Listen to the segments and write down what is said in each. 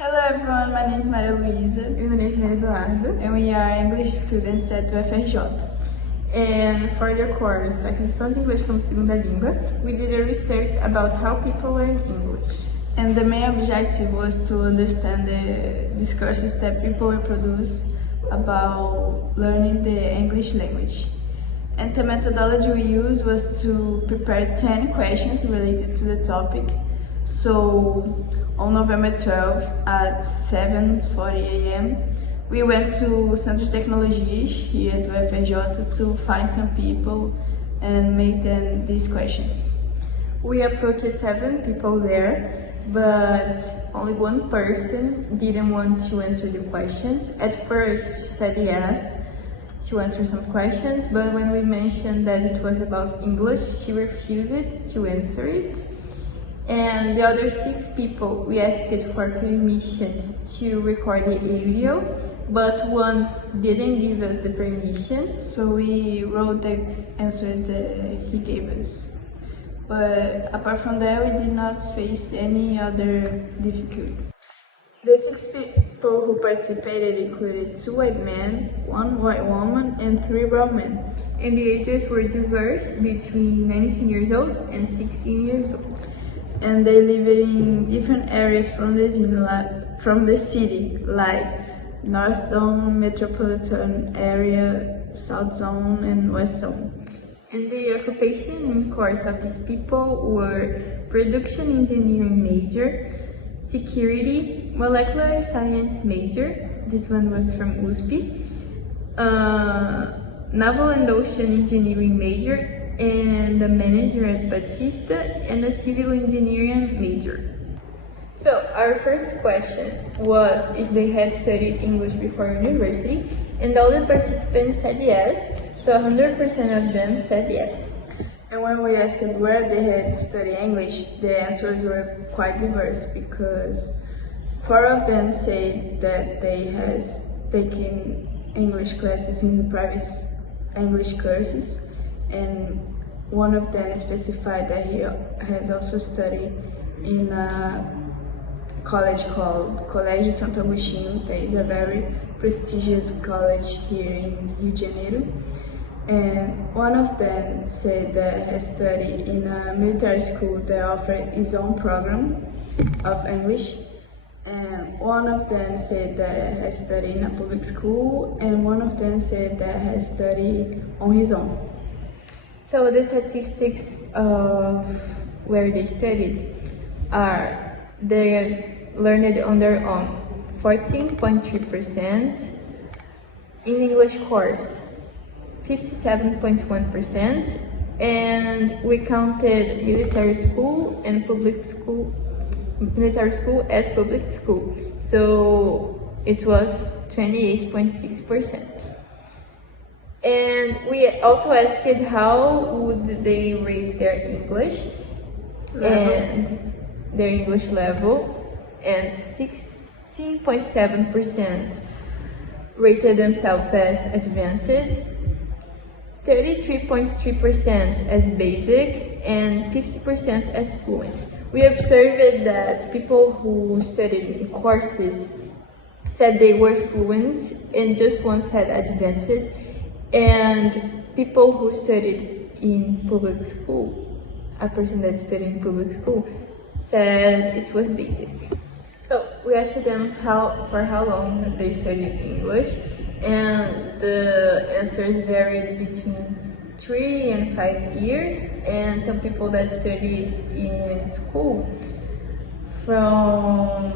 Hello everyone, my name is Maria Luisa. And my name is Maria Eduardo. And we are English students at UFRJ. And for the course Aquisição de Inglês como Segunda Língua, we did a research about how people learn English. And the main objective was to understand the discourses that people reproduce about learning the English language. And the methodology we used was to prepare 10 questions related to the topic. So on November 12 at 7:40 a.m. we went to Centro de Tecnologias here at UFRJ to find some people and make them these questions. We approached 7 people there, but only one person didn't want to answer the questions. At first she said yes to answer some questions, but when we mentioned that it was about English, she refused to answer it. And the other 6 people, we asked for permission to record the audio, but one didn't give us the permission. So we wrote the answer that he gave us. But apart from that, we did not face any other difficulty. The 6 people who participated included 2 white men, 1 white woman, and 3 brown men. And the ages were diverse between 19 years old and 16 years old. And they lived in different areas from the city, like North Zone, Metropolitan Area, South Zone, and West Zone. And the occupation in course of these people were production engineering major, security, molecular science major, this one was from USP, naval and ocean engineering major, and the manager at Batista, and a civil engineering major. So our first question was if they had studied English before university, and all the participants said yes, so 100% of them said yes. And when we asked where they had studied English, the answers were quite diverse because 4 of them said that they had taken English classes in private English courses, and 1 of them specified that he has also studied in a college called Colégio Santo Agostinho, that is a very prestigious college here in Rio de Janeiro. And 1 of them said that he studied in a military school that offered its own program of English. And 1 of them said that he studied in a public school, and 1 of them said that he studied on his own. So the statistics of where they studied are they learned on their own 14.3%, in English course 57.1%, and we counted military school as public school, so it was 28.6%. And we also asked how would they rate their English and their English level, and 16.7% rated themselves as advanced, 33.3% as basic, and 50% as fluent. We observed that people who studied in courses said they were fluent and just one said advanced, and people who studied in public school, a person that studied in public school, said it was basic. So we asked them for how long they studied English, and the answers varied between 3 and 5 years, and some people that studied in school from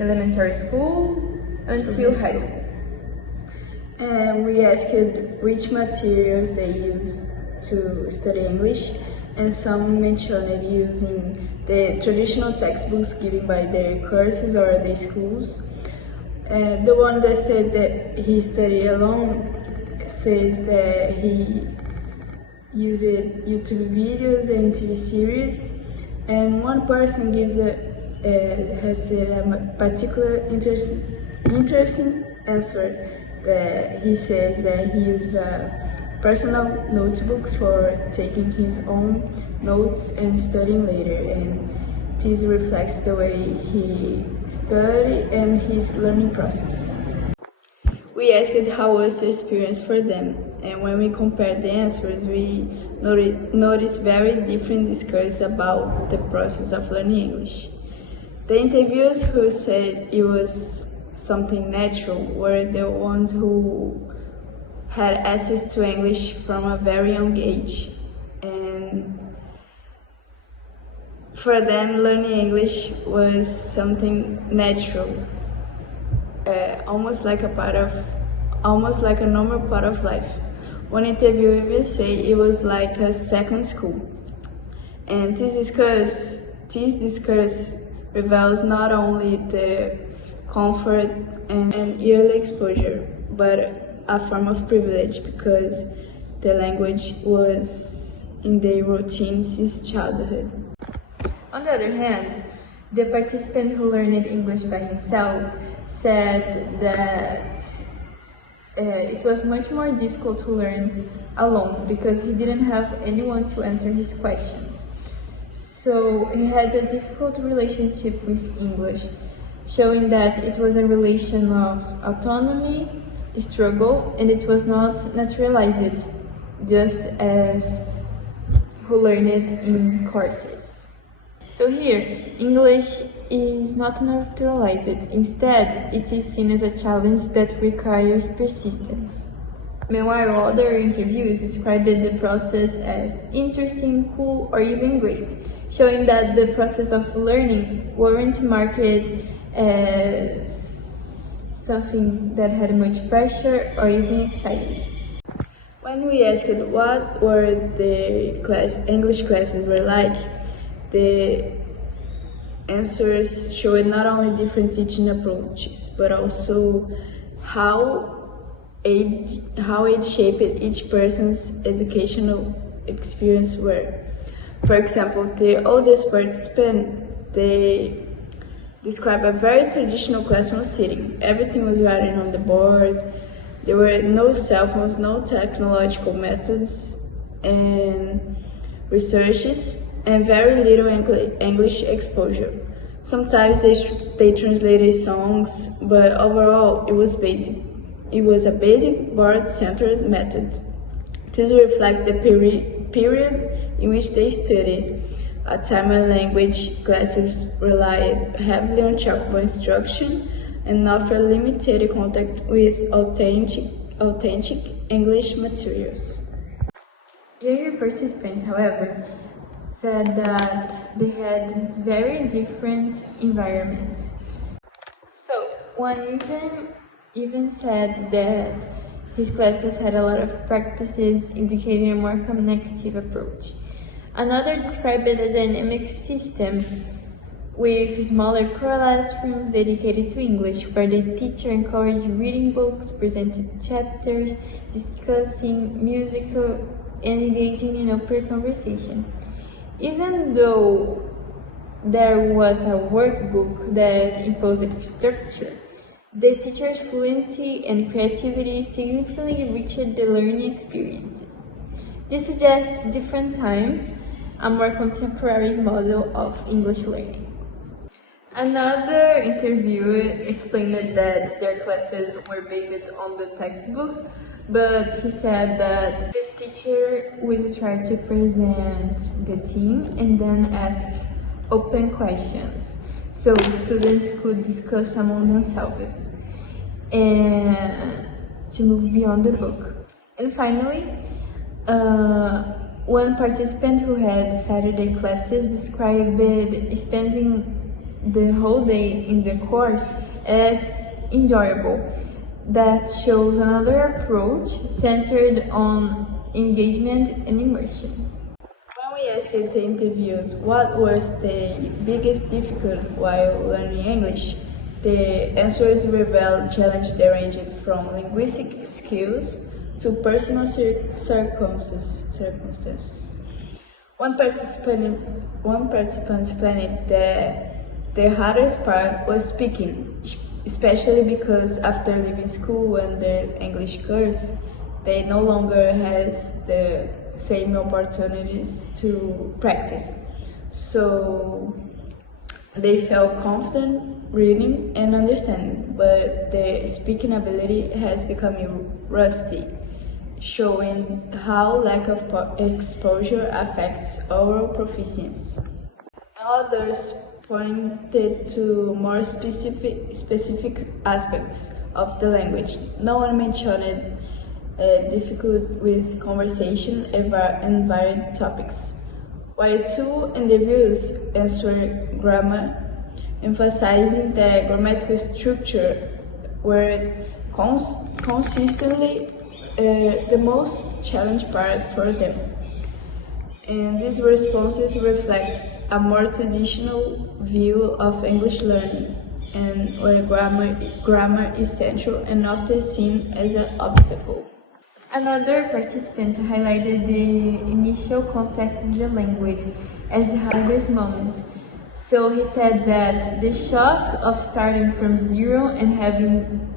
elementary school until high school. And we asked which materials they use to study English, and some mentioned using the traditional textbooks given by their courses or their schools. The one that said that he studied alone says that he used YouTube videos and TV series, and 1 person has said a particular interesting answer, that he says that he uses a personal notebook for taking his own notes and studying later, and this reflects the way he studied and his learning process. We asked how was the experience for them, and when we compared the answers, we noticed very different discussions about the process of learning English. The interviewers who said it was something natural were the ones who had access to English from a very young age, and for them learning English was something natural, almost like a normal part of life. One interviewer even said it was like a second school. And this discourse reveals not only the comfort and early exposure, but a form of privilege because the language was in their routine since childhood. On the other hand, the participant who learned English by himself said that it was much more difficult to learn alone because he didn't have anyone to answer his questions. So he had a difficult relationship with English, showing that it was a relation of autonomy, struggle, and it was not naturalized, just as who learned it in courses. So here, English is not naturalized. Instead, it is seen as a challenge that requires persistence. Meanwhile, other interviews described the process as interesting, cool, or even great, showing that the process of learning weren't marked as something that had much pressure or even exciting. When we asked what were the English classes were like, the answers showed not only different teaching approaches, but also how age shaped each person's educational experience were. For example, the oldest participant, they described a very traditional classroom setting. Everything was written on the board. There were no cell phones, no technological methods and researches, and very little English exposure. Sometimes they translated songs, but overall it was basic. It was a basic board-centered method. This reflects the period in which they studied, a time when language classes relied heavily on chalkboard instruction and offered limited contact with authentic English materials. Younger participants, however, said that they had very different environments. So one even said that his classes had a lot of practices indicating a more connective approach. Another described a dynamic system with smaller classrooms dedicated to English, where the teacher encouraged reading books, presented chapters, discussing musical, and engaging in open conversation. Even though there was a workbook that imposed structure, the teacher's fluency and creativity significantly enriched the learning experiences. This suggests different times, a more contemporary model of English learning. Another interviewer explained that their classes were based on the textbook, but he said that the teacher would try to present the theme and then ask open questions so students could discuss among themselves and to move beyond the book. And finally, one participant who had Saturday classes described spending the whole day in the course as enjoyable. That shows another approach centered on engagement and immersion. When we asked the interviewers what was the biggest difficulty while learning English, the answers revealed challenges that ranged from linguistic skills to personal circumstances. One participant explained that the hardest part was speaking, especially because after leaving school and their English course, they no longer has the same opportunities to practice. So They felt confident reading and understanding, but their speaking ability has become rusty, showing how lack of exposure affects oral proficiency. Others pointed to more specific aspects of the language. No one mentioned difficult with conversation and varied topics, while two interviews answered grammar, emphasizing that grammatical structure were consistently the most challenging part for them. And these responses reflects a more traditional view of English learning, and where grammar is central and often seen as an obstacle. Another participant highlighted the initial contact with the language as the hardest moment. So he said that the shock of starting from zero and having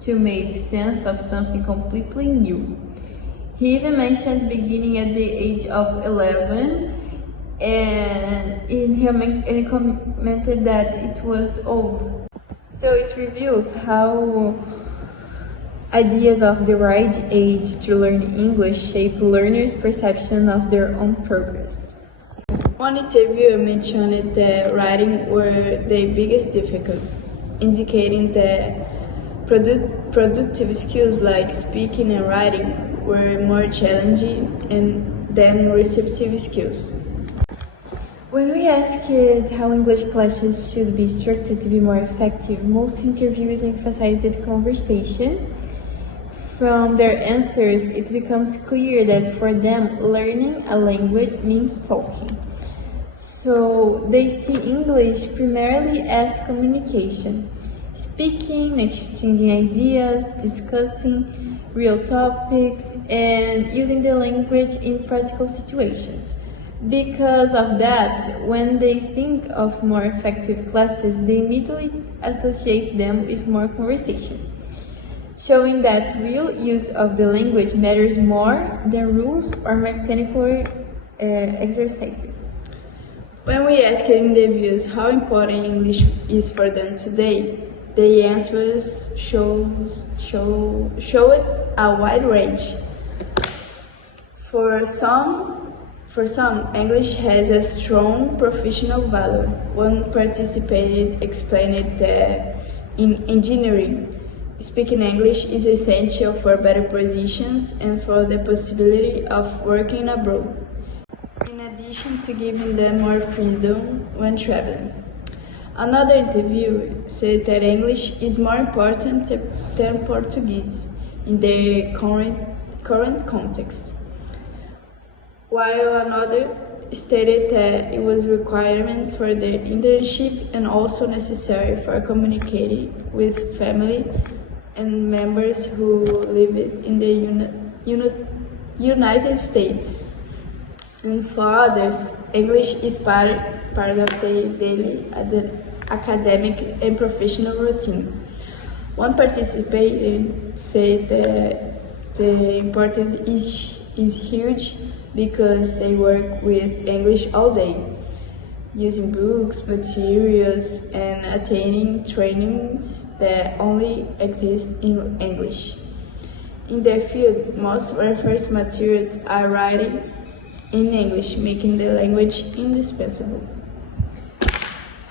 to make sense of something completely new. He even mentioned beginning at the age of 11, and he commented that it was old. So it reveals how ideas of the right age to learn English shape learners' perception of their own progress. One interviewer mentioned that writing were the biggest difficulty, indicating that productive skills like speaking and writing were more challenging than receptive skills. When we asked how English classes should be structured to be more effective, most interviewers emphasized conversation. From their answers, it becomes clear that for them, learning a language means talking. So they see English primarily as communication, speaking, exchanging ideas, discussing real topics, and using the language in practical situations. Because of that, when they think of more effective classes, they immediately associate them with more conversation, showing that real use of the language matters more than rules or mechanical exercises. When we asked interviews how important English is for them today, the answers showed a wide range. For some, English has a strong professional value. One participant explained that in engineering, speaking English is essential for better positions and for the possibility of working abroad, in addition to giving them more freedom when traveling. Another interviewer said that English is more important than Portuguese in their current context, while another stated that it was a requirement for their internship and also necessary for communicating with family and members who live in the United States. And for others, English is part of their daily academic and professional routine. One participant said that the importance is huge because they work with English all day, using books, materials, and attending trainings that only exist in English. In their field, most reference materials are written in English, making the language indispensable.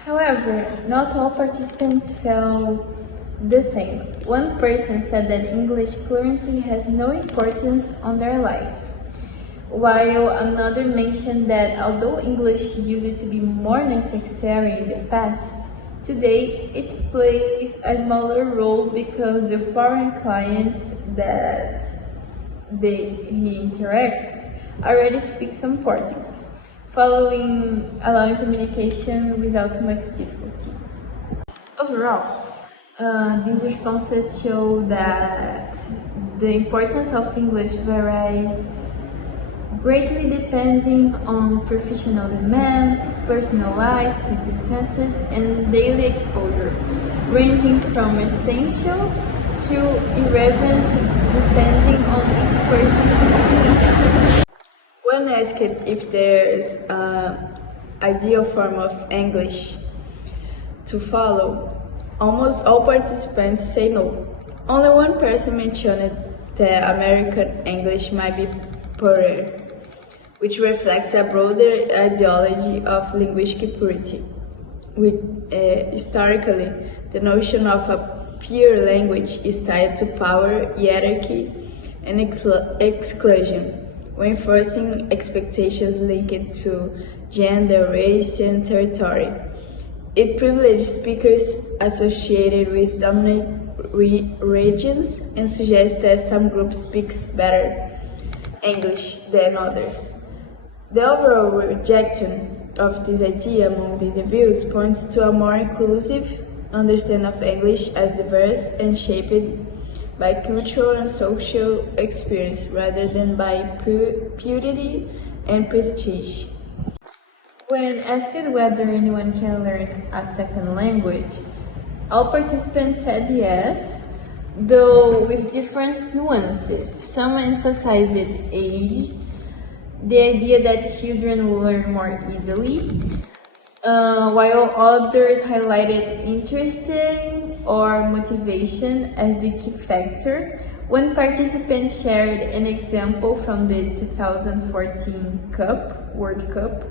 However, not all participants felt the same. One person said that English currently has no importance on their life, while another mentioned that although English used to be more necessary in the past, today it plays a smaller role because the foreign clients that he interacts already speak some Portuguese, allowing communication without much difficulty. Overall, these responses show that the importance of English varies greatly depending on professional demands, personal life, circumstances, and daily exposure, ranging from essential to irrelevant depending on each person's needs. When asked if there's an ideal form of English, to follow, almost all participants say no. Only one person mentioned that American English might be poorer, which reflects a broader ideology of linguistic purity. Historically, the notion of a pure language is tied to power, hierarchy, and exclusion, reinforcing expectations linked to gender, race, and territory. It privileges speakers associated with dominant regions and suggests that some groups speak better English than others. The overall rejection of this idea among the individuals points to a more inclusive understanding of English as diverse and shaped by cultural and social experience rather than by purity and prestige. When asked whether anyone can learn a second language, all participants said yes, though with different nuances. Some emphasized age, the idea that children will learn more easily, while others highlighted interest or motivation as the key factor. One participant shared an example from the 2014 World Cup,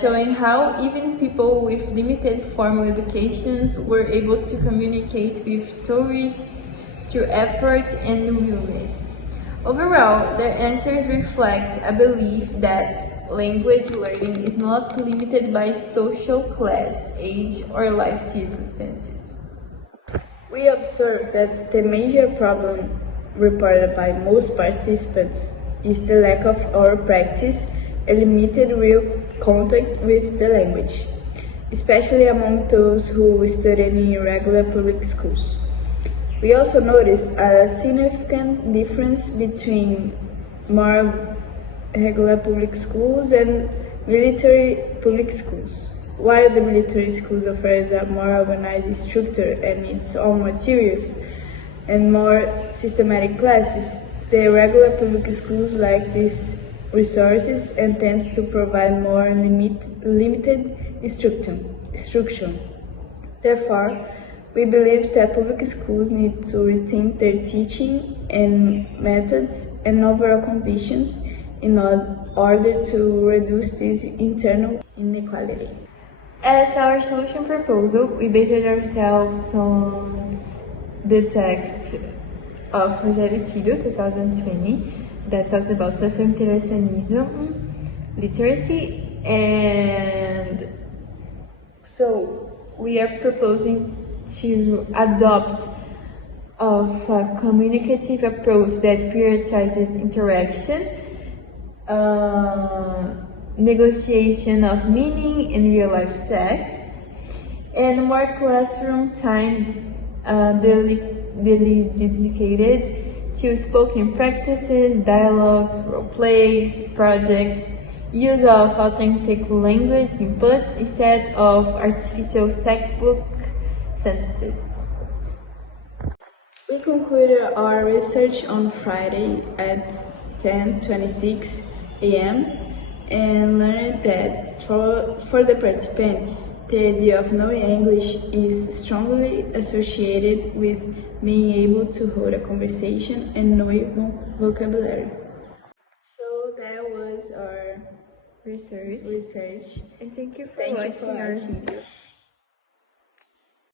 showing how even people with limited formal educations were able to communicate with tourists through effort and willingness. Overall, their answers reflect a belief that language learning is not limited by social class, age, or life circumstances. We observed that the major problem reported by most participants is the lack of oral practice and limited real contact with the language, especially among those who study in regular public schools. We also noticed a significant difference between more regular public schools and military public schools. While the military schools offers a more organized structure and its own materials and more systematic classes, the regular public schools lack these resources and tends to provide more limited instruction. Therefore, we believe that public schools need to rethink their teaching and methods and overall conditions in order to reduce this internal inequality. As our solution proposal, we based ourselves on the text of Rogério Tiro, 2020, that talks about social interactionism, literacy, and so we are proposing to adopt of a communicative approach that prioritizes interaction, negotiation of meaning in real-life texts, and more classroom time dedicated to spoken practices, dialogues, role plays, projects, use of authentic language inputs instead of artificial textbook sentences. We concluded our research on Friday at 10:26 a.m. and learned that for the participants, the idea of knowing English is strongly associated with being able to hold a conversation and knowing vocabulary. So that was our Research. research. And thank you for Thank you watching for our watching. video.